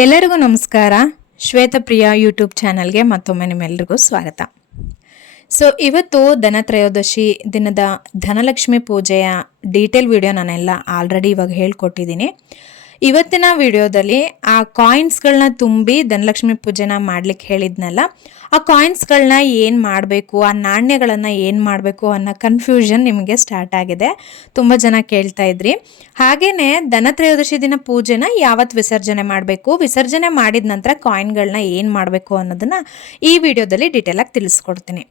ಎಲ್ಲರಿಗೂ ನಮಸ್ಕಾರ. ಶ್ವೇತಪ್ರಿಯ ಯೂಟ್ಯೂಬ್ ಚಾನಲ್ಗೆ ಮತ್ತೊಮ್ಮೆ ನಿಮ್ಮೆಲ್ಲರಿಗೂ ಸ್ವಾಗತ. ಸೊ ಇವತ್ತು ಧನತ್ರಯೋದಶಿ ದಿನದ ಧನಲಕ್ಷ್ಮಿ ಪೂಜೆಯ ಡೀಟೇಲ್ ವಿಡಿಯೋ ನಾನೆಲ್ಲ ಆಲ್ರೆಡಿ ಇವಾಗ ಹೇಳ್ಕೊಟ್ಟಿದ್ದೀನಿ. ಇವತ್ತಿನ ವಿಡಿಯೋದಲ್ಲಿ ಆ ಕಾಯಿನ್ಸ್ಗಳನ್ನ ತುಂಬಿ ಧನಲಕ್ಷ್ಮಿ ಪೂಜೆನ ಮಾಡ್ಲಿಕ್ಕೆ ಹೇಳಿದ್ನಲ್ಲ, ಆ ಕಾಯಿನ್ಸ್ಗಳನ್ನ ಏನು ಮಾಡಬೇಕು, ಆ ನಾಣ್ಯಗಳನ್ನು ಏನು ಮಾಡಬೇಕು ಅನ್ನೋ ಕನ್ಫ್ಯೂಷನ್ ನಿಮಗೆ ಸ್ಟಾರ್ಟ್ ಆಗಿದೆ. ತುಂಬ ಜನ ಕೇಳ್ತಾ ಇದ್ರಿ. ಹಾಗೆಯೇ ಧನತ್ರಯೋದಶಿ ದಿನ ಪೂಜೆನ ಯಾವತ್ತು ವಿಸರ್ಜನೆ ಮಾಡಬೇಕು, ವಿಸರ್ಜನೆ ಮಾಡಿದ ನಂತರ ಕಾಯಿನ್ಗಳನ್ನ ಏನು ಮಾಡಬೇಕು ಅನ್ನೋದನ್ನು ಈ ವಿಡಿಯೋದಲ್ಲಿ ಡೀಟೇಲಾಗಿ ತಿಳಿಸ್ಕೊಡ್ತೀನಿ.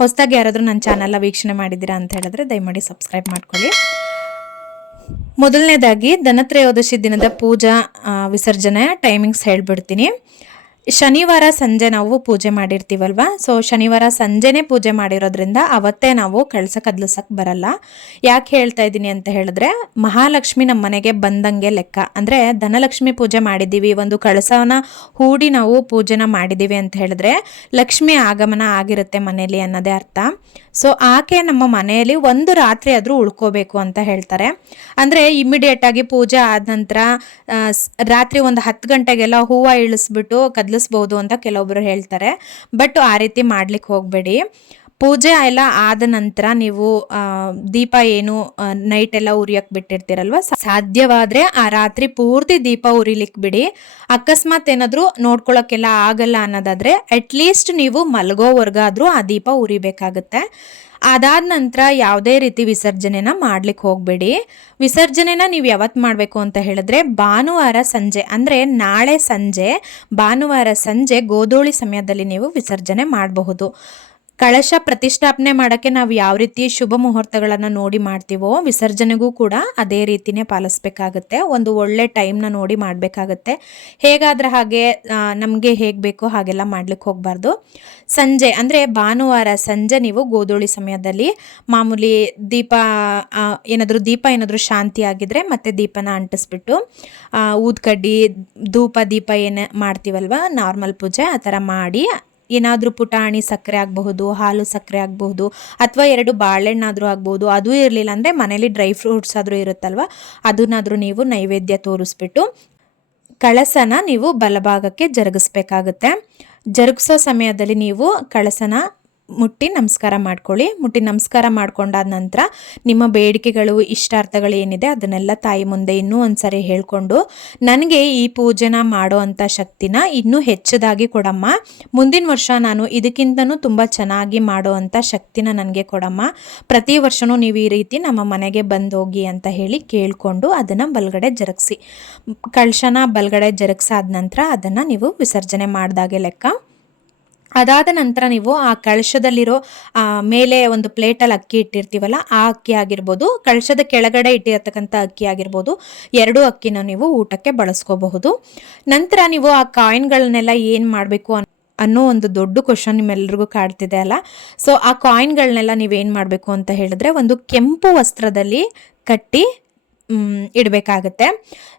ಹೊಸದಾಗಿ ಯಾರಾದರೂ ನನ್ನ ಚಾನಲ್ನ ವೀಕ್ಷಣೆ ಮಾಡಿದ್ದೀರಾ ಅಂತ ಹೇಳಿದ್ರೆ ದಯಮಾಡಿ ಸಬ್ಸ್ಕ್ರೈಬ್ ಮಾಡ್ಕೊಳ್ಳಿ. ಮೊದಲನೇದಾಗಿ ಧನತ್ರಯೋದಶಿ ದಿನದ ಪೂಜಾ ವಿಸರ್ಜನೆ ಟೈಮಿಂಗ್ಸ್ ಹೇಳ್ಬಿಡ್ತೀನಿ. ಶನಿವಾರ ಸಂಜೆ ನಾವು ಪೂಜೆ ಮಾಡಿರ್ತೀವಲ್ವ? ಸೊ ಶನಿವಾರ ಸಂಜೆನೇ ಪೂಜೆ ಮಾಡಿರೋದ್ರಿಂದ ಅವತ್ತೇ ನಾವು ಕಳಸ ಕದ್ಲಿಸಕ್ಕೆ ಬರಲ್ಲ. ಯಾಕೆ ಹೇಳ್ತಾ ಇದ್ದೀನಿ ಅಂತ ಹೇಳಿದ್ರೆ, ಮಹಾಲಕ್ಷ್ಮಿ ನಮ್ಮ ಮನೆಗೆ ಬಂದಂಗೆ ಲೆಕ್ಕ. ಅಂದರೆ ಧನಲಕ್ಷ್ಮಿ ಪೂಜೆ ಮಾಡಿದ್ದೀವಿ, ಒಂದು ಕಳಸನ ಹೂಡಿ ನಾವು ಪೂಜೆನ ಮಾಡಿದ್ದೀವಿ ಅಂತ ಹೇಳಿದ್ರೆ ಲಕ್ಷ್ಮಿ ಆಗಮನ ಆಗಿರುತ್ತೆ ಮನೆಯಲ್ಲಿ ಅನ್ನೋದೇ ಅರ್ಥ. ಸೊ ಆಕೆ ನಮ್ಮ ಮನೆಯಲ್ಲಿ ಒಂದು ರಾತ್ರಿ ಆದರೂ ಉಳ್ಕೋಬೇಕು ಅಂತ ಹೇಳ್ತಾರೆ. ಅಂದರೆ ಇಮಿಡಿಯೇಟ್ ಆಗಿ ಪೂಜೆ ಆದ ನಂತರ ರಾತ್ರಿ ಒಂದು ಹತ್ತು ಗಂಟೆಗೆಲ್ಲ ಹೂವು ಇಳಿಸ್ಬಿಟ್ಟು ಕದಲಿಸ್ಬೋದು ಅಂತ ಕೆಲವೊಬ್ರು ಹೇಳ್ತಾರೆ. ಬಟ್ ಆ ರೀತಿ ಮಾಡ್ಲಿಕ್ಕೆ ಹೋಗಬೇಡಿ. ಪೂಜೆ ಎಲ್ಲ ಆದ ನಂತರ ನೀವು ದೀಪ ಏನು ನೈಟ್ ಎಲ್ಲ ಉರಿಯಕ್ಕೆ ಬಿಟ್ಟಿರ್ತೀರಲ್ವ? ಸಾಧ್ಯವಾದ್ರೆ ಆ ರಾತ್ರಿ ಪೂರ್ತಿ ದೀಪ ಉರಿಲಿಕ್ಕೆ ಬಿಡಿ. ಅಕಸ್ಮಾತ್ ಏನಾದರೂ ನೋಡ್ಕೊಳ್ಳೋಕ್ಕೆಲ್ಲ ಆಗಲ್ಲ ಅನ್ನೋದಾದ್ರೆ ಅಟ್ಲೀಸ್ಟ್ ನೀವು ಮಲಗೋವರೆಗಾದ್ರೂ ಆ ದೀಪ ಉರಿಬೇಕಾಗುತ್ತೆ. ಅದಾದ ನಂತರ ಯಾವುದೇ ರೀತಿ ವಿಸರ್ಜನೆನ ಮಾಡ್ಲಿಕ್ಕೆ ಹೋಗಬೇಡಿ. ವಿಸರ್ಜನೆನ ನೀವು ಯಾವತ್ತು ಮಾಡಬೇಕು ಅಂತ ಹೇಳಿದ್ರೆ ಭಾನುವಾರ ಸಂಜೆ, ಅಂದರೆ ನಾಳೆ ಸಂಜೆ, ಭಾನುವಾರ ಸಂಜೆ ಗೋಧೂಳಿ ಸಮಯದಲ್ಲಿ ನೀವು ವಿಸರ್ಜನೆ ಮಾಡಬಹುದು. ಕಳಶ ಪ್ರತಿಷ್ಠಾಪನೆ ಮಾಡೋಕ್ಕೆ ನಾವು ಯಾವ ರೀತಿ ಶುಭ ಮುಹೂರ್ತಗಳನ್ನು ನೋಡಿ ಮಾಡ್ತೀವೋ ವಿಸರ್ಜನೆಗೂ ಕೂಡ ಅದೇ ರೀತಿನೇ ಪಾಲಿಸ್ಬೇಕಾಗತ್ತೆ. ಒಂದು ಒಳ್ಳೆ ಟೈಮ್ನ ನೋಡಿ ಮಾಡಬೇಕಾಗತ್ತೆ. ಹೇಗಾದ್ರೆ ಹಾಗೆ ನಮಗೆ ಹೇಗೆ ಬೇಕೋ ಹಾಗೆಲ್ಲ ಮಾಡ್ಲಿಕ್ಕೆ ಹೋಗಬಾರ್ದು. ಸಂಜೆ, ಅಂದರೆ ಭಾನುವಾರ ಸಂಜೆ ನೀವು ಗೋಧೂಳಿ ಸಮಯದಲ್ಲಿ ಮಾಮೂಲಿ ದೀಪ ಏನಾದರೂ ದೀಪ, ಏನಾದರೂ ಶಾಂತಿ ಆಗಿದ್ರೆ ಮತ್ತೆ ದೀಪನ ಅಂಟಿಸ್ಬಿಟ್ಟು ಊದ್ಕಡ್ಡಿ, ಧೂಪ, ದೀಪ ಏನು ಮಾಡ್ತೀವಲ್ವ, ನಾರ್ಮಲ್ ಪೂಜೆ ಆ ಥರ ಮಾಡಿ ಏನಾದರೂ ಪುಟಾಣಿ ಸಕ್ಕರೆ ಆಗಬಹುದು, ಹಾಲು ಸಕ್ಕರೆ ಆಗಬಹುದು, ಅಥವಾ ಎರಡು ಬಾಳೆಹಣ್ಣಾದರೂ ಆಗ್ಬೋದು ಅದು ಇರಲಿಲ್ಲ ಅಂದರೆ ಮನೇಲಿ ಡ್ರೈ ಫ್ರೂಟ್ಸ್ ಆದರೂ ಇರುತ್ತಲ್ವ? ಅದನ್ನಾದರೂ ನೀವು ನೈವೇದ್ಯ ತೋರಿಸ್ಬಿಟ್ಟು ಕಳಸನ ನೀವು ಬಲಭಾಗಕ್ಕೆ ಜರುಗಿಸ್ಬೇಕಾಗುತ್ತೆ. ಜರುಗಿಸೋ ಸಮಯದಲ್ಲಿ ನೀವು ಕಳಸನ ಮುಟ್ಟಿ ನಮಸ್ಕಾರ ಮಾಡ್ಕೊಳ್ಳಿ. ಮುಟ್ಟಿ ನಮಸ್ಕಾರ ಮಾಡ್ಕೊಂಡಾದ ನಂತರ ನಿಮ್ಮ ಬೇಡಿಕೆಗಳು, ಇಷ್ಟಾರ್ಥಗಳು ಏನಿದೆ ಅದನ್ನೆಲ್ಲ ತಾಯಿ ಮುಂದೆ ಇನ್ನೂ ಒಂದ್ಸರಿ ಹೇಳಿಕೊಂಡು, ನನಗೆ ಈ ಪೂಜೆನ ಮಾಡೋ ಅಂಥ ಶಕ್ತಿನ ಇನ್ನೂ ಹೆಚ್ಚದಾಗಿ ಕೊಡಮ್ಮ. ಮುಂದಿನ ವರ್ಷ ನಾನು ಇದಕ್ಕಿಂತನೂ ತುಂಬ ಚೆನ್ನಾಗಿ ಮಾಡೋ ಅಂಥ ಶಕ್ತಿನ ನನಗೆ ಕೊಡಮ್ಮ. ಪ್ರತಿ ವರ್ಷವೂ ನೀವು ಈ ರೀತಿ ನಮ್ಮ ಮನೆಗೆ ಬಂದು ಹೋಗಿ ಅಂತ ಹೇಳಿ ಕೇಳಿಕೊಂಡು ಅದನ್ನು ಬಲಗಡೆ ಜರುಗಿಸಿ. ಕಳಶನ ಬಲಗಡೆ ಜರುಗಿಸಾದ ನಂತರ ಅದನ್ನು ನೀವು ವಿಸರ್ಜನೆ ಮಾಡಿದಾಗೆ ಲೆಕ್ಕ. ಅದಾದ ನಂತರ ನೀವು ಆ ಕಳಶದಲ್ಲಿರೋ ಮೇಲೆ ಒಂದು ಪ್ಲೇಟಲ್ಲಿ ಅಕ್ಕಿ ಇಟ್ಟಿರ್ತೀವಲ್ಲ, ಆ ಅಕ್ಕಿ ಆಗಿರ್ಬೋದು, ಕಳಶದ ಕೆಳಗಡೆ ಇಟ್ಟಿರತಕ್ಕಂಥ ಅಕ್ಕಿ ಆಗಿರ್ಬೋದು, ಎರಡೂ ಅಕ್ಕಿನ ನೀವು ಊಟಕ್ಕೆ ಬಳಸ್ಕೋಬಹುದು. ನಂತರ ನೀವು ಆ ಕಾಯಿನ್ಗಳನ್ನೆಲ್ಲ ಏನು ಮಾಡಬೇಕು ಅನ್, ಅನ್ನೋ ಒಂದು ದೊಡ್ಡ ಕ್ವಶನ್ ನಿಮ್ಮೆಲ್ಲರಿಗೂ ಕಾಡ್ತಿದೆ ಅಲ್ಲ? ಸೊ ಆ ಕಾಯಿನ್ಗಳನ್ನೆಲ್ಲ ನೀವೇನು ಮಾಡಬೇಕು ಅಂತ ಹೇಳಿದ್ರೆ, ಒಂದು ಕೆಂಪು ವಸ್ತ್ರದಲ್ಲಿ ಕಟ್ಟಿ ಇಡಬೇಕಾಗತ್ತೆ.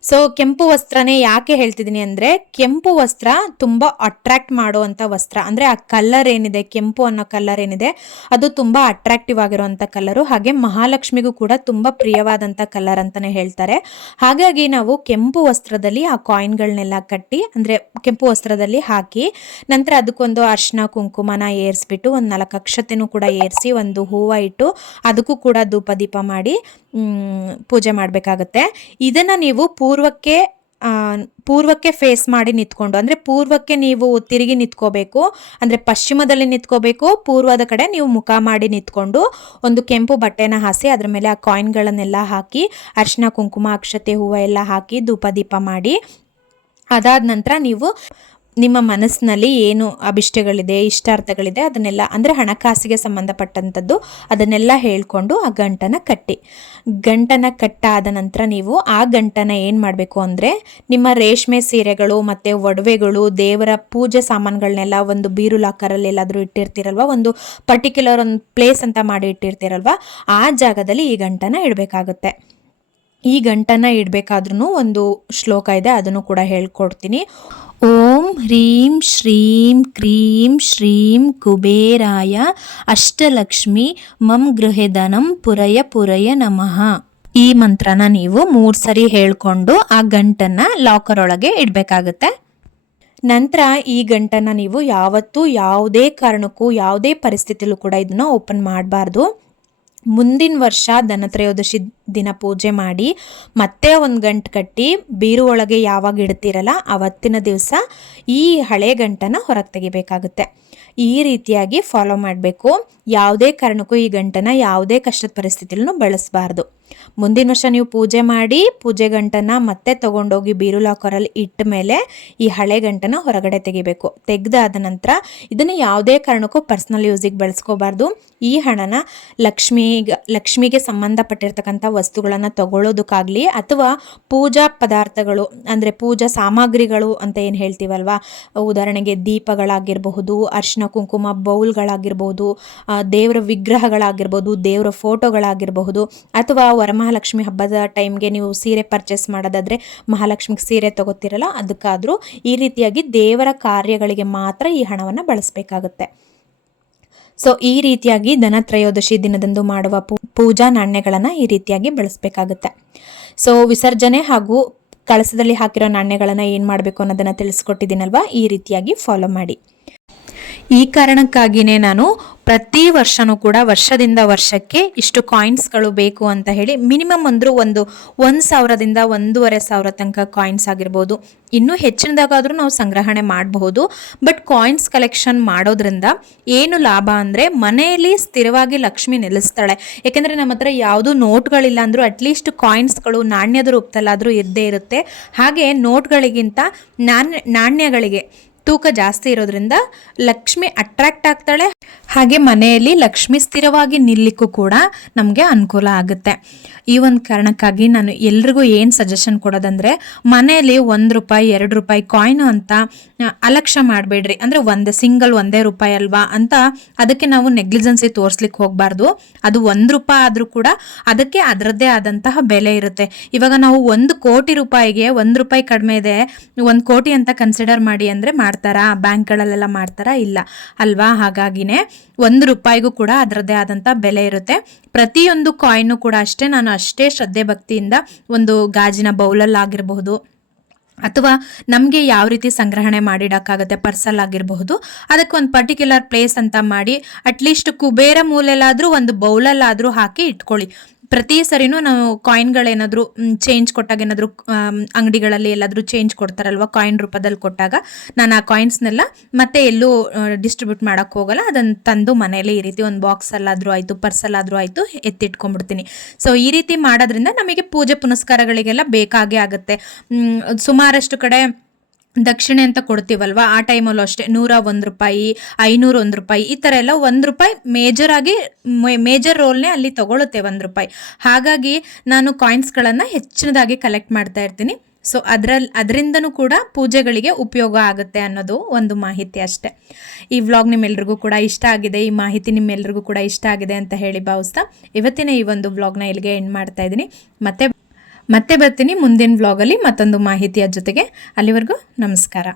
ಸೊ ಕೆಂಪು ವಸ್ತ್ರನೇ ಯಾಕೆ ಹೇಳ್ತಿದ್ದೀನಿ ಅಂದರೆ, ಕೆಂಪು ವಸ್ತ್ರ ತುಂಬ ಅಟ್ರ್ಯಾಕ್ಟ್ ಮಾಡುವಂಥ ವಸ್ತ್ರ. ಅಂದರೆ ಆ ಕಲ್ಲರ್ ಏನಿದೆ, ಕೆಂಪು ಅನ್ನೋ ಕಲ್ಲರ್ ಏನಿದೆ, ಅದು ತುಂಬ ಅಟ್ರಾಕ್ಟಿವ್ ಆಗಿರುವಂಥ ಕಲ್ಲರು ಹಾಗೆ ಮಹಾಲಕ್ಷ್ಮಿಗೂ ಕೂಡ ತುಂಬ ಪ್ರಿಯವಾದಂಥ ಕಲರ್ ಅಂತಲೇ ಹೇಳ್ತಾರೆ. ಹಾಗಾಗಿ ನಾವು ಕೆಂಪು ವಸ್ತ್ರದಲ್ಲಿ ಆ ಕಾಯಿನ್ಗಳನ್ನೆಲ್ಲ ಕಟ್ಟಿ, ಅಂದರೆ ಕೆಂಪು ವಸ್ತ್ರದಲ್ಲಿ ಹಾಕಿ, ನಂತರ ಅದಕ್ಕೊಂದು ಅರ್ಶಿನ ಕುಂಕುಮನ ಏರಿಸ್ಬಿಟ್ಟು, ಒಂದು ನಾಲ್ಕು ಅಕ್ಷತೆನೂ ಕೂಡ ಏರಿಸಿ, ಒಂದು ಹೂವು ಇಟ್ಟು, ಅದಕ್ಕೂ ಕೂಡ ಧೂಪ ದೀಪ ಮಾಡಿ ಪೂಜೆ ಮಾಡಬೇಕಾಗತ್ತೆ. ಇದನ್ನು ನೀವು ಪೂರ್ವಕ್ಕೆ ಪೂರ್ವಕ್ಕೆ ಫೇಸ್ ಮಾಡಿ ನಿಂತ್ಕೊಂಡು, ಅಂದರೆ ಪೂರ್ವಕ್ಕೆ ನೀವು ತಿರುಗಿ ನಿಂತ್ಕೋಬೇಕು, ಅಂದರೆ ಪಶ್ಚಿಮದಲ್ಲಿ ನಿಂತ್ಕೋಬೇಕು, ಪೂರ್ವದ ಕಡೆ ನೀವು ಮುಖ ಮಾಡಿ ನಿಂತ್ಕೊಂಡು ಒಂದು ಕೆಂಪು ಬಟ್ಟೆನ ಹಾಸಿ, ಅದ್ರ ಮೇಲೆ ಆ ಕಾಯಿನ್ಗಳನ್ನೆಲ್ಲ ಹಾಕಿ ಅರಿಶಿನ ಕುಂಕುಮ, ಅಕ್ಷತೆ, ಹೂವು ಎಲ್ಲ ಹಾಕಿ ಧೂಪ ದೀಪ ಮಾಡಿ, ಅದಾದ ನಂತರ ನೀವು ನಿಮ್ಮ ಮನಸ್ಸಿನಲ್ಲಿ ಏನು ಅಭಿಷ್ಟಗಳಿದೆ, ಇಷ್ಟಾರ್ಥಗಳಿದೆ, ಅದನ್ನೆಲ್ಲ ಅಂದರೆ ಹಣಕಾಸಿಗೆ ಸಂಬಂಧಪಟ್ಟಂಥದ್ದು, ಅದನ್ನೆಲ್ಲ ಹೇಳಿಕೊಂಡು ಆ ಗಂಟನ ಕಟ್ಟಿ. ಗಂಟನ ಕಟ್ಟಾದ ನಂತರ ನೀವು ಆ ಗಂಟನ ಏನು ಮಾಡಬೇಕು ಅಂದರೆ, ನಿಮ್ಮ ರೇಷ್ಮೆ ಸೀರೆಗಳು ಮತ್ತು ಒಡವೆಗಳು, ದೇವರ ಪೂಜೆ ಸಾಮಾನುಗಳನ್ನೆಲ್ಲ ಒಂದು ಬೀರು ಲಾಕರಲ್ಲಿ ಎಲ್ಲಾದರೂ ಇಟ್ಟಿರ್ತೀರಲ್ವ? ಒಂದು ಪರ್ಟಿಕ್ಯುಲರ್ ಒಂದು ಪ್ಲೇಸ್ ಅಂತ ಮಾಡಿ ಇಟ್ಟಿರ್ತೀರಲ್ವ? ಆ ಜಾಗದಲ್ಲಿ ಈ ಗಂಟನ ಇಡಬೇಕಾಗುತ್ತೆ. ಈ ಗಂಟನ್ನು ಇಡಬೇಕಾದ್ರೂ ಒಂದು ಶ್ಲೋಕ ಇದೆ, ಅದನ್ನು ಕೂಡ ಹೇಳ್ಕೊಡ್ತೀನಿ. ಓಂ ಹ್ರೀಂ ಶ್ರೀಂ ಕ್ರೀಂ ಶ್ರೀಂ ಕುಬೇರಾಯ ಅಷ್ಟಲಕ್ಷ್ಮಿ ಮಂ ಗೃಹೆಧನಂ ಪುರಯ ಪುರಯ ನಮಃ ಈ ಮಂತ್ರನ ನೀವು ಮೂರು ಸರಿ ಹೇಳ್ಕೊಂಡು ಆ ಗಂಟನ್ನ ಲಾಕರ್ ಒಳಗೆ ಇಡಬೇಕಾಗುತ್ತೆ. ನಂತರ ಈ ಗಂಟನ್ನು ನೀವು ಯಾವತ್ತೂ ಯಾವುದೇ ಕಾರಣಕ್ಕೂ, ಯಾವುದೇ ಪರಿಸ್ಥಿತಿಲೂ ಕೂಡ ಇದನ್ನು ಓಪನ್ ಮಾಡಬಾರ್ದು. ಮುಂದಿನ ವರ್ಷ ಧನತ್ರಯೋದಶಿ ದಿನ ಪೂಜೆ ಮಾಡಿ ಮತ್ತೆ ಒಂದು ಗಂಟು ಕಟ್ಟಿ ಬೀರು ಒಳಗೆ ಯಾವಾಗ ಇಡ್ತೀರಲ್ಲ ಅವತ್ತಿನ ದಿವಸ ಈ ಹಳೆ ಗಂಟನ್ನು ಹೊರಗೆ ತೆಗಿಬೇಕಾಗುತ್ತೆ. ಈ ರೀತಿಯಾಗಿ ಫಾಲೋ ಮಾಡಬೇಕು. ಯಾವುದೇ ಕಾರಣಕ್ಕೂ ಈ ಗಂಟನ್ನು ಯಾವುದೇ ಕಷ್ಟದ ಪರಿಸ್ಥಿತಿಲೂ ಬಳಸಬಾರ್ದು. ಮುಂದಿನ ವರ್ಷ ನೀವು ಪೂಜೆ ಮಾಡಿ, ಪೂಜೆ ಗಂಟನ್ನು ಮತ್ತೆ ತೊಗೊಂಡೋಗಿ ಬೀರು ಲಾಕರಲ್ಲಿ ಇಟ್ಟ ಮೇಲೆ ಈ ಹಳೆ ಗಂಟನ್ನು ಹೊರಗಡೆ ತೆಗಿಬೇಕು. ತೆಗೆದಾದ ನಂತರ ಇದನ್ನು ಯಾವುದೇ ಕಾರಣಕ್ಕೂ ಪರ್ಸ್ನಲ್ ಯೂಸಿಗೆ ಬಳಸ್ಕೋಬಾರ್ದು. ಈ ಹಣನ ಲಕ್ಷ್ಮಿಗೆ ಲಕ್ಷ್ಮಿಗೆ ಸಂಬಂಧಪಟ್ಟಿರ್ತಕ್ಕಂಥ ವಸ್ತುಗಳನ್ನು ತಗೊಳ್ಳೋದಕ್ಕಾಗಲಿ ಅಥವಾ ಪೂಜಾ ಪದಾರ್ಥಗಳು, ಅಂದರೆ ಪೂಜಾ ಸಾಮಗ್ರಿಗಳು ಅಂತ ಏನು ಹೇಳ್ತೀವಲ್ವಾ? ಉದಾಹರಣೆಗೆ ದೀಪಗಳಾಗಿರಬಹುದು ಅರ್ಶಿನ ಕುಂಕುಮ ಬೌಲ್ಗಳಾಗಿರ್ಬೋದು ದೇವರ ವಿಗ್ರಹಗಳಾಗಿರ್ಬೋದು ದೇವರ ಫೋಟೋಗಳಾಗಿರಬಹುದು ಅಥವಾ ವರಮಹಾಲಕ್ಷ್ಮಿ ಹಬ್ಬದ ಟೈಮ್ಗೆ ನೀವು ಸೀರೆ ಪರ್ಚೇಸ್ ಮಾಡೋದಾದರೆ ಮಹಾಲಕ್ಷ್ಮಿಗೆ ಸೀರೆ ತಗೋತಿರಲ್ಲ, ಅದಕ್ಕಾದರೂ ಈ ರೀತಿಯಾಗಿ ದೇವರ ಕಾರ್ಯಗಳಿಗೆ ಮಾತ್ರ ಈ ಹಣವನ್ನು ಬಳಸಬೇಕಾಗುತ್ತೆ. ಸೊ ಈ ರೀತಿಯಾಗಿ ಧನತ್ರಯೋದಶಿ ದಿನದಂದು ಮಾಡುವ ಪೂಜಾ ನಾಣ್ಯಗಳನ್ನು ಈ ರೀತಿಯಾಗಿ ಬಳಸಬೇಕಾಗುತ್ತೆ. ಸೊ ವಿಸರ್ಜನೆ ಹಾಗೂ ಕಳಸದಲ್ಲಿ ಹಾಕಿರೋ ನಾಣ್ಯಗಳನ್ನು ಏನು ಮಾಡಬೇಕು ಅನ್ನೋದನ್ನು ತಿಳಿಸ್ಕೊಟ್ಟಿದ್ದೀನಲ್ವಾ? ಈ ರೀತಿಯಾಗಿ ಫಾಲೋ ಮಾಡಿ. ಈ ಕಾರಣಕ್ಕಾಗಿಯೇ ನಾನು ಪ್ರತಿ ವರ್ಷನೂ ಕೂಡ ವರ್ಷದಿಂದ ವರ್ಷಕ್ಕೆ ಇಷ್ಟು ಕಾಯಿನ್ಸ್ಗಳು ಬೇಕು ಅಂತ ಹೇಳಿ ಮಿನಿಮಮ್ ಅಂದರೂ ಒಂದು ಒಂದು ಸಾವಿರದಿಂದ ಒಂದೂವರೆ ಸಾವಿರ ತನಕ ಕಾಯಿನ್ಸ್ ಆಗಿರ್ಬೋದು. ಇನ್ನೂ ಹೆಚ್ಚಿನದಾಗಾದರೂ ನಾವು ಸಂಗ್ರಹಣೆ ಮಾಡಬಹುದು. ಬಟ್ ಕಾಯಿನ್ಸ್ ಕಲೆಕ್ಷನ್ ಮಾಡೋದ್ರಿಂದ ಏನು ಲಾಭ ಅಂದರೆ ಮನೆಯಲ್ಲಿ ಸ್ಥಿರವಾಗಿ ಲಕ್ಷ್ಮಿ ನೆಲೆಸ್ತಾಳೆ. ಯಾಕೆಂದರೆ ನಮ್ಮ ಹತ್ರ ಯಾವುದೂ ನೋಟ್ಗಳಿಲ್ಲ ಅಂದರೂ ಅಟ್ಲೀಸ್ಟ್ ಕಾಯಿನ್ಸ್ಗಳು ನಾಣ್ಯದ ರೂಪದಲ್ಲಾದರೂ ಇದ್ದೇ ಇರುತ್ತೆ. ಹಾಗೆ ನೋಟ್ಗಳಿಗಿಂತ ನಾಣ್ಯ, ನಾಣ್ಯಗಳಿಗೆ ತೂಕ ಜಾಸ್ತಿ ಇರೋದ್ರಿಂದ ಲಕ್ಷ್ಮಿ ಅಟ್ರಾಕ್ಟ್ ಆಗ್ತಾಳೆ. ಹಾಗೆ ಮನೆಯಲ್ಲಿ ಲಕ್ಷ್ಮಿ ಸ್ಥಿರವಾಗಿ ನಿಲ್ಲಿಕ್ಕೂ ಕೂಡ ನಮಗೆ ಅನುಕೂಲ ಆಗುತ್ತೆ. ಈ ಒಂದು ಕಾರಣಕ್ಕಾಗಿ ನಾನು ಎಲ್ರಿಗೂ ಏನು ಸಜೆಷನ್ ಕೊಡೋದಂದರೆ, ಮನೆಯಲ್ಲಿ ಒಂದು ರೂಪಾಯಿ, ಎರಡು ರೂಪಾಯಿ ಕಾಯ್ನು ಅಂತ ಅಲಕ್ಷ್ಯ ಮಾಡಬೇಡ್ರಿ. ಅಂದರೆ ಒಂದು ಸಿಂಗಲ್ ಒಂದೇ ರೂಪಾಯಿ ಅಲ್ವಾ ಅಂತ ಅದಕ್ಕೆ ನಾವು ನೆಗ್ಲಿಜೆನ್ಸಿ ತೋರಿಸ್ಲಿಕ್ಕೆ ಹೋಗಬಾರ್ದು. ಅದು ಒಂದು ರೂಪಾಯಿ ಆದರೂ ಕೂಡ ಅದಕ್ಕೆ ಅದರದ್ದೇ ಆದಂತಹ ಬೆಲೆ ಇರುತ್ತೆ. ಇವಾಗ ನಾವು ಒಂದು ಕೋಟಿ ರೂಪಾಯಿಗೆ ಒಂದು ರೂಪಾಯಿ ಕಡಿಮೆ ಇದೆ, ಒಂದು ಕೋಟಿ ಅಂತ ಕನ್ಸಿಡರ್ ಮಾಡಿ ಅಂದರೆ ಮಾಡ್ತಾರಾ? ಬ್ಯಾಂಕ್ಗಳಲ್ಲೆಲ್ಲ ಮಾಡ್ತಾರಾ? ಇಲ್ಲ. ಅಲ್ವಾ? ಹಾಗಾಗಿನೇ ಒಂದು ರೂಪಾಯಿಗೂ ಕೂಡ ಅದರದ್ದೇ ಆದಂಥ ಬೆಲೆ ಇರುತ್ತೆ. ಪ್ರತಿಯೊಂದು ಕಾಯಿನು ಕೂಡ ಅಷ್ಟೇ. ನಾನು ಅಷ್ಟೇ ಶ್ರದ್ಧೆ ಭಕ್ತಿಯಿಂದ ಒಂದು ಗಾಜಿನ ಬೌಲಲ್ಲಾಗಿರಬಹುದು ಅಥವಾ ನಮಗೆ ಯಾವ ರೀತಿ ಸಂಗ್ರಹಣೆ ಮಾಡಿಡೋಕ್ಕಾಗುತ್ತೆ, ಪರ್ಸಲ್ ಆಗಿರಬಹುದು. ಅದಕ್ಕೆ ಒಂದು ಪರ್ಟಿಕ್ಯುಲರ್ ಪ್ಲೇಸ್ ಅಂತ ಮಾಡಿ, ಅಟ್ಲೀಸ್ಟ್ ಕುಬೇರ ಮೂಲೆಲ್ಲಾದರೂ ಒಂದು ಬೌಲಲ್ಲಾದರೂ ಹಾಕಿ ಇಟ್ಕೊಳ್ಳಿ. ಪ್ರತಿ ಸರಿನೂ ನಾವು ಕಾಯಿನ್ಗಳೇನಾದರೂ ಚೇಂಜ್ ಕೊಟ್ಟಾಗ ಏನಾದರೂ ಅಂಗಡಿಗಳಲ್ಲಿ ಎಲ್ಲಾದರೂ ಚೇಂಜ್ ಕೊಡ್ತಾರಲ್ವ ಕಾಯಿನ್ ರೂಪದಲ್ಲಿ ಕೊಟ್ಟಾಗ, ನಾನು ಆ ಕಾಯಿನ್ಸ್ನೆಲ್ಲ ಮತ್ತೆ ಎಲ್ಲೂ ಡಿಸ್ಟ್ರಿಬ್ಯೂಟ್ ಮಾಡೋಕ್ಕೆ ಹೋಗಲ್ಲ. ಅದನ್ನು ತಂದು ಮನೇಲಿ ಈ ರೀತಿ ಒಂದು ಬಾಕ್ಸಲ್ಲಾದರೂ ಆಯಿತು, ಪರ್ಸಲ್ಲಾದರೂ ಆಯಿತು ಎತ್ತಿಟ್ಕೊಂಡ್ಬಿಡ್ತೀನಿ. ಸೊ ಈ ರೀತಿ ಮಾಡೋದ್ರಿಂದ ನಮಗೆ ಪೂಜೆ ಪುನಸ್ಕಾರಗಳಿಗೆಲ್ಲ ಬೇಕಾಗೇ ಆಗುತ್ತೆ. ಸುಮಾರಷ್ಟು ಕಡೆ ದಕ್ಷಿಣೆ ಅಂತ ಕೊಡ್ತೀವಲ್ವಾ? ಆ ಟೈಮಲ್ಲೂ ಅಷ್ಟೇ. ನೂರ ಒಂದು ರೂಪಾಯಿ, ಐನೂರ ಒಂದು ರೂಪಾಯಿ, ಈ ಥರ ಎಲ್ಲ ಒಂದು ರೂಪಾಯಿ ಮೇಜರ್ ಆಗಿ ಮೇಜರ್ ರೋಲ್ನೇ ಅಲ್ಲಿ ತಗೊಳುತ್ತೆ ಒಂದು ರೂಪಾಯಿ. ಹಾಗಾಗಿ ನಾನು ಕಾಯಿನ್ಸ್ಗಳನ್ನು ಹೆಚ್ಚಿನದಾಗಿ ಕಲೆಕ್ಟ್ ಮಾಡ್ತಾ ಇರ್ತೀನಿ. ಸೊ ಅದರಲ್ಲಿ ಅದರಿಂದನೂ ಕೂಡ ಪೂಜೆಗಳಿಗೆ ಉಪಯೋಗ ಆಗುತ್ತೆ ಅನ್ನೋದು ಒಂದು ಮಾಹಿತಿ ಅಷ್ಟೇ. ಈ ವ್ಲಾಗ್ ನಿಮ್ಮೆಲ್ರಿಗೂ ಕೂಡ ಇಷ್ಟ ಆಗಿದೆ, ಈ ಮಾಹಿತಿ ನಿಮ್ಮೆಲ್ರಿಗೂ ಕೂಡ ಇಷ್ಟ ಆಗಿದೆ ಅಂತ ಹೇಳಿ ಭಾವಿಸ್ತಾ ಇವತ್ತಿನ ಈ ಒಂದು ವ್ಲಾಗ್ನ ಇಲ್ಲಿಗೆ ಎಂಡ್ ಮಾಡ್ತಾ ಇದ್ದೀನಿ. ಮತ್ತೆ ಮತ್ತೆ ಬರ್ತೀನಿ ಮುಂದಿನ ವ್ಲಾಗಲ್ಲಿ ಮತ್ತೊಂದು ಮಾಹಿತಿಯ ಜೊತೆಗೆ. ಅಲ್ಲಿವರೆಗೂ ನಮಸ್ಕಾರ.